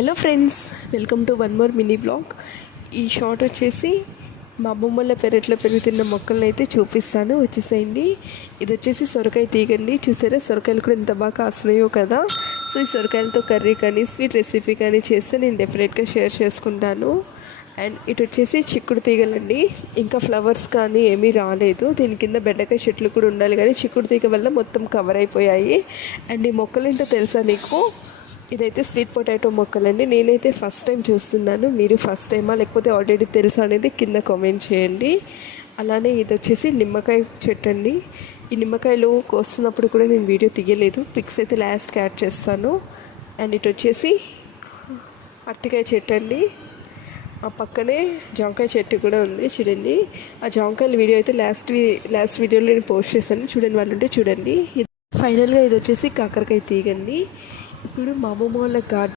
Hello friends, welcome to one more mini blog. ఈ short వచ్చేసి మా అమ్మమ్మల పెరట్లో పెరుగుతున్న మొక్కలను అయితే చూపిస్తాను, వచ్చేసేయండి. ఇది వచ్చేసి సొరకాయ తీగండి. చూసారా, సొరకాయలు కూడా ఎంత బాగా కాస్తున్నాయో కదా. సో ఈ సొరకాయలతో కర్రీ కానీ స్వీట్ రెసిపీ కానీ చేస్తే నేను డెఫినెట్గా షేర్ చేసుకుంటాను. అండ్ ఇటు వచ్చేసి చిక్కుడు తీగలండి. ఇంకా ఫ్లవర్స్ కానీ ఏమీ రాలేదు. దీని కింద బెండకాయ చెట్లు కూడా ఉండాలి, కానీ చిక్కుడు తీగ వల్ల మొత్తం కవర్ అయిపోయాయి. అండ్ ఈ మొక్కలు ఏంటో తెలుసా మీకు? ఇదైతే స్వీట్ పొటాటో మొక్కలండి. నేనైతే ఫస్ట్ టైం చూస్తున్నాను. మీరు ఫస్ట్ టైమా లేకపోతే ఆల్రెడీ తెలుసా అనేది కింద కామెంట్ చేయండి. అలానే ఇది వచ్చేసి నిమ్మకాయ చెట్టు అండి. ఈ నిమ్మకాయలు కోస్తున్నప్పుడు కూడా నేను వీడియో తీయలేదు, పిక్స్ అయితే లాస్ట్కి యాడ్ చేస్తాను. అండ్ ఇటు వచ్చేసి అరటికాయ చెట్టు అండి. ఆ పక్కనే జాంకాయ చెట్టు కూడా ఉంది చూడండి. ఆ జాంకాయల వీడియో అయితే లాస్ట్ వీడియోలో నేను పోస్ట్ చేశాను, చూడండి వాళ్ళు ఉంటే చూడండి. ఫైనల్గా ఇది వచ్చేసి కాకరకాయ తీగండి. ఇప్పుడు మా అమ్మమ్మ వాళ్ళ గార్డెన్